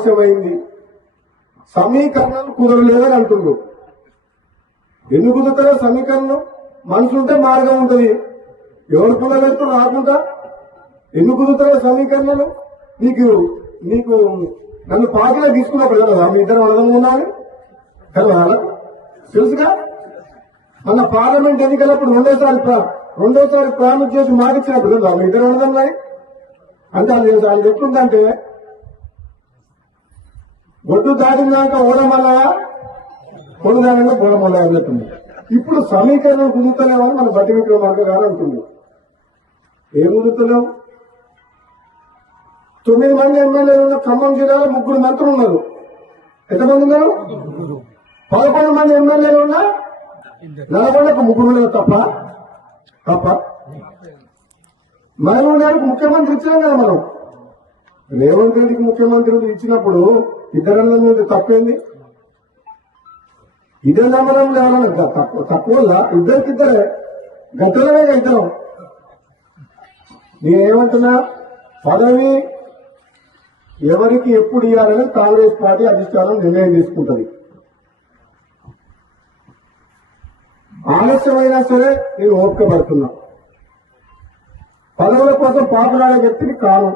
ఆలస్యమైంది, సమీకరణాలు కుదరలేదని అంటున్నారు. ఎందుకు కుదురుతారో సమీకరణం? మనసు ఉంటే మార్గం ఉంటుంది. ఎవరు కుదరలేదు రాకుండా ఎందుకు కుదురుతారో సమీకరణలు? నీకు నీకు నన్ను పార్టీలో తీసుకున్నప్పుడు కదా మీ ఇద్దరు అర్థం ఉండాలి కదా, తెలుసుగా. మన పార్లమెంట్ ఎన్నికలప్పుడు రెండోసారి ప్రామిస్ చేసి మాటిచ్చినప్పుడు కదా మీ ఇద్దరు అర్థంలాయి అంటే అది ఎట్లుందంటే ఒడ్డు దాటినాక ఓడమల్ల కొడుదానంగా బోడమల్ల అన్నట్టుంది. ఇప్పుడు సమీకరణం కుదురుతలేమని మన బట్టి విక్రమార్క గారు అంటున్నారు. ఏం కుదురుతలేవు? 9 మంది ఎమ్మెల్యేలు ఉన్న ఖమ్మం జిల్లాలో 3 మంత్రులు ఉన్నారు. ఎంతమంది ఉన్నారు? 11 మంది ఎమ్మెల్యేలు ఉన్నా నల్గొండకు 3 ఉన్నారు తప్ప మహబూబ్నగర్కు ముఖ్యమంత్రి ఇచ్చినాం కదా మనం. రేవంత్ రెడ్డికి ముఖ్యమంత్రి ఇచ్చినప్పుడు ఇద్దరన్న మీద తక్కువైంది. ఇదే నమ్మడం లేవాలన్నా తక్కువ ఇద్దరికిద్దరే గద్దలమే ఇద్దరం. నేనేమంటున్నా, పదవి ఎవరికి ఎప్పుడు ఇవ్వాలని కాంగ్రెస్ పార్టీ అధిష్టానం నిర్ణయం తీసుకుంటది. ఆలస్యమైనా సరే నేను ఓపిక పడుతున్నా. పదవుల కోసం పాకులాడే వ్యక్తిని కాను.